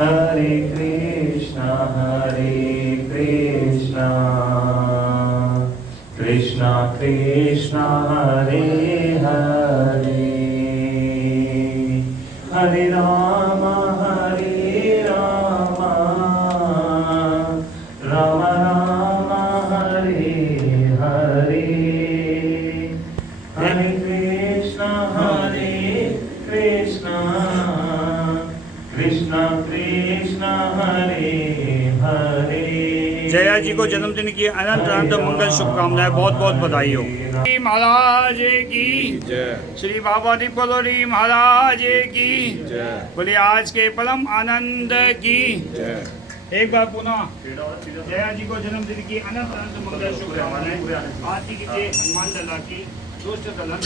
Hare Krishna, Krishna Krishna, Hare Hare, Hare Rama, Rama Rama, Hare Hare, Hare Krishna, Krishna Krishna, Hare Hare। Jaya जी को जन्मदिन की अनंत अनंत मंगल शुभकामनाएं, बहुत बहुत बधाई हो। महाराज की श्री बाबा दीपलोरी महाराज की बोलिए, आज के परम आनंद की। एक बार पुनः जया जी को जन्मदिन की अनंत अनंत मंगल शुभकामनाएं। आरती कीजिए हनुमान लला की, दुष्ट दलन।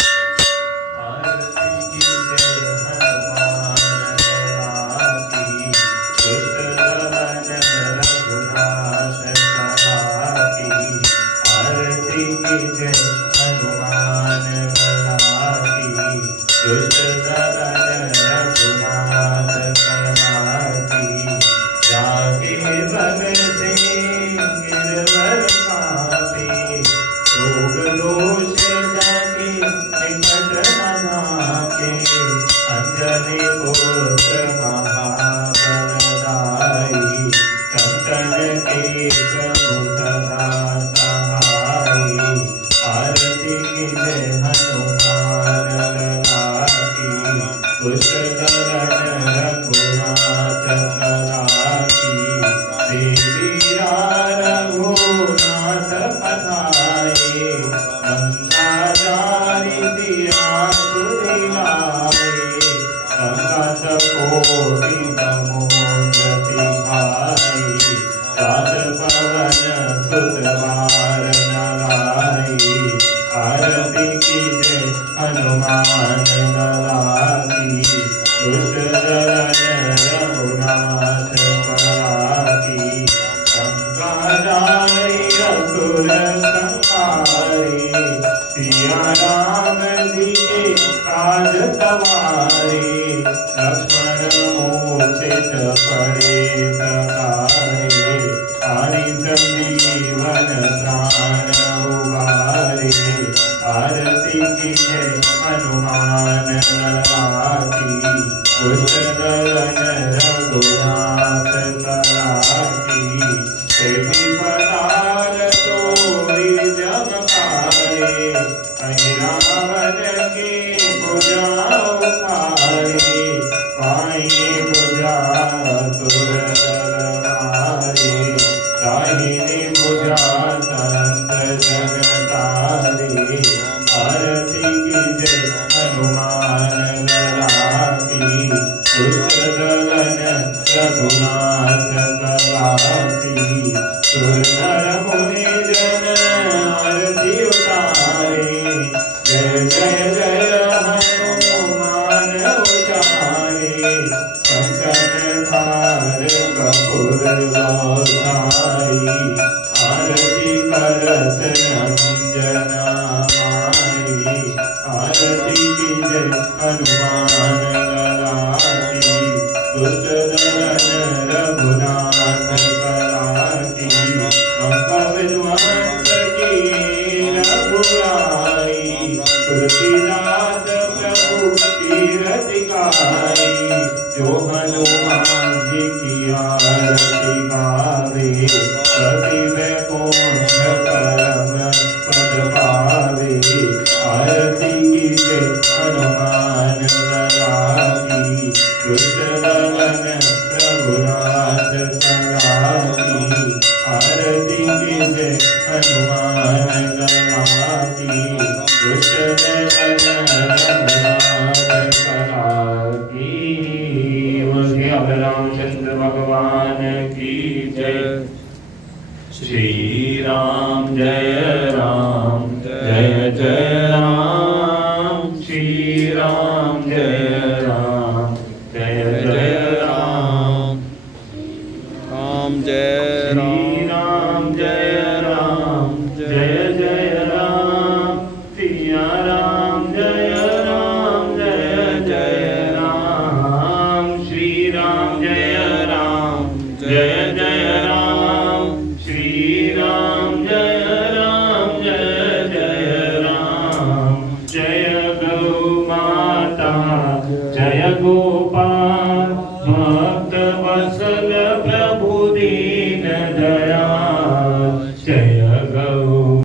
Jai Ram વાત્સલ્ય